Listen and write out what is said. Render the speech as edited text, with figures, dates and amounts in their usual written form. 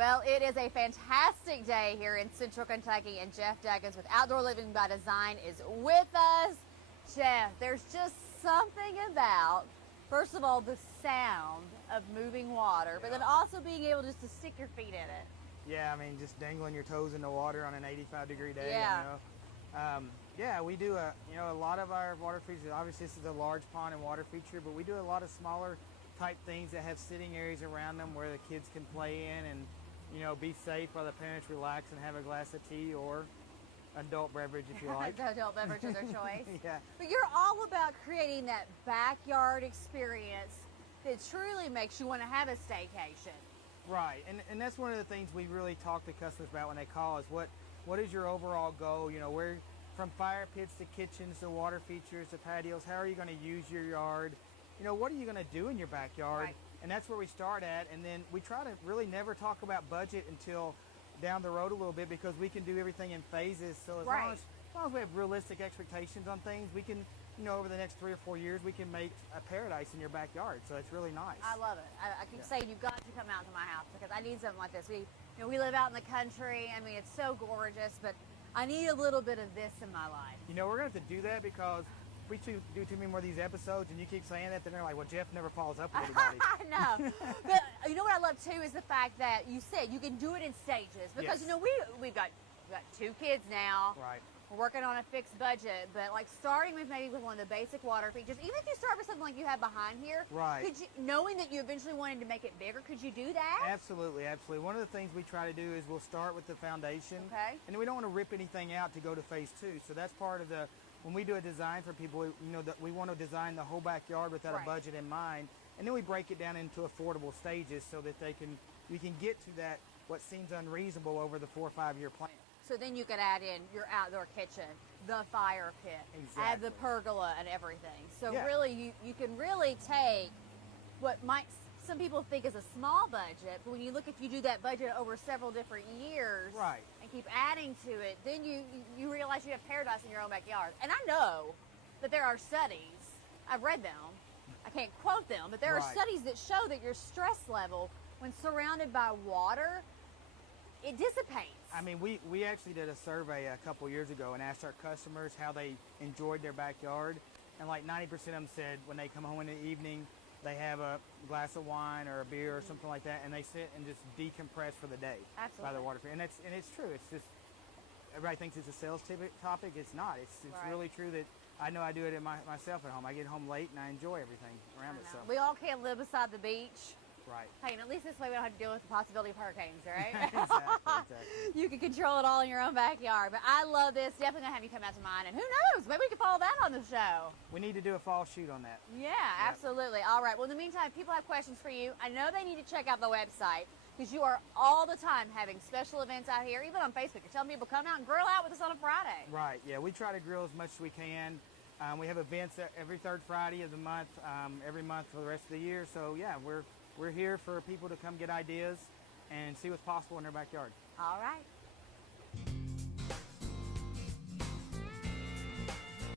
Well, it is a fantastic day here in Central Kentucky, and Jeff Duggins with Outdoor Living by Design is with us. Jeff, there's just something about, first of all, the sound of moving water, but then also being able just to stick your feet in it. Yeah, I mean, just dangling your toes in the water on an 85-degree day. Yeah. Yeah, we do a lot of our water features. Obviously, this is a large pond and water feature, but we do a lot of smaller type things that have sitting areas around them where the kids can play in and be safe while the parents relax and have a glass of tea or adult beverage if you like. Adult beverage of their choice. Yeah. But you're all about creating that backyard experience that truly makes you want to have a staycation. Right, and that's one of the things we really talk to customers about when they call us. What is your overall goal? Where from fire pits to kitchens to water features to patios, how are you going to use your yard? What are you going to do in your backyard? Right. And that's where we start at, and then we try to really never talk about budget until down the road a little bit, because we can do everything in phases. So as long as we have realistic expectations on things, we can, over the next 3 or 4 years, we can make a paradise in your backyard. So it's really nice. I love it. I keep saying you've got to come out to my house because I need something like this. We live out in the country. I mean, it's so gorgeous, but I need a little bit of this in my life. We're going to have to do that, because we do too many more of these episodes and you keep saying that, then they're like, well, Jeff never follows up with anybody. I know. But you know what I love too is the fact that you said you can do it in stages, because Yes. we've got 2 kids now. Right. We're working on a fixed budget, but like starting with maybe with one of the basic water features, even if you start with something like you have behind here, Right. Knowing that you eventually wanted to make it bigger, could you do that? Absolutely. One of the things we try to do is we'll start with the foundation. Okay. And we don't want to rip anything out to go to phase 2. So that's part of when we do a design for people, we want to design the whole backyard without Right. a budget in mind. And then we break it down into affordable stages so that we can get to that, what seems unreasonable over the 4 or 5 year plan. So then you could add in your outdoor kitchen, the fire pit, add the Exactly. pergola and everything. So Yeah. really, you can really take what might some people think is a small budget, but when you look, if you do that budget over several different years, Right. and keep adding to it, then you realize you have paradise in your own backyard. And I know that there are studies, I've read them, I can't quote them, but there are Right. studies that show that your stress level when surrounded by water, it dissipates. I mean, we actually did a survey a couple years ago and asked our customers how they enjoyed their backyard. And like 90% of them said when they come home in the evening, they have a glass of wine or a beer or something like that, and they sit and just decompress for the day. Absolutely. By the water. And it's true. It's just, everybody thinks it's a sales topic. It's not. It's Right. really true that I know I do it myself at home. I get home late and I enjoy everything around it. So We all can't live beside the beach. right. Hey, and at least this way we don't have to deal with the possibility of hurricanes, right? Exactly. You can control it all in your own backyard. But I love this. Definitely gonna have you come out to mine, and who knows? Maybe we can follow that on the show. We need to do a fall shoot on that. Yeah, absolutely. All right. Well, in the meantime, if people have questions for you, I know they need to check out the website, because you are all the time having special events out here, even on Facebook. You're telling people come out and grill out with us on a Friday. Right, yeah, we try to grill as much as we can. We have events every 3rd Friday of the month, every month for the rest of the year. So yeah, we're here for people to come get ideas and see what's possible in their backyard. All right.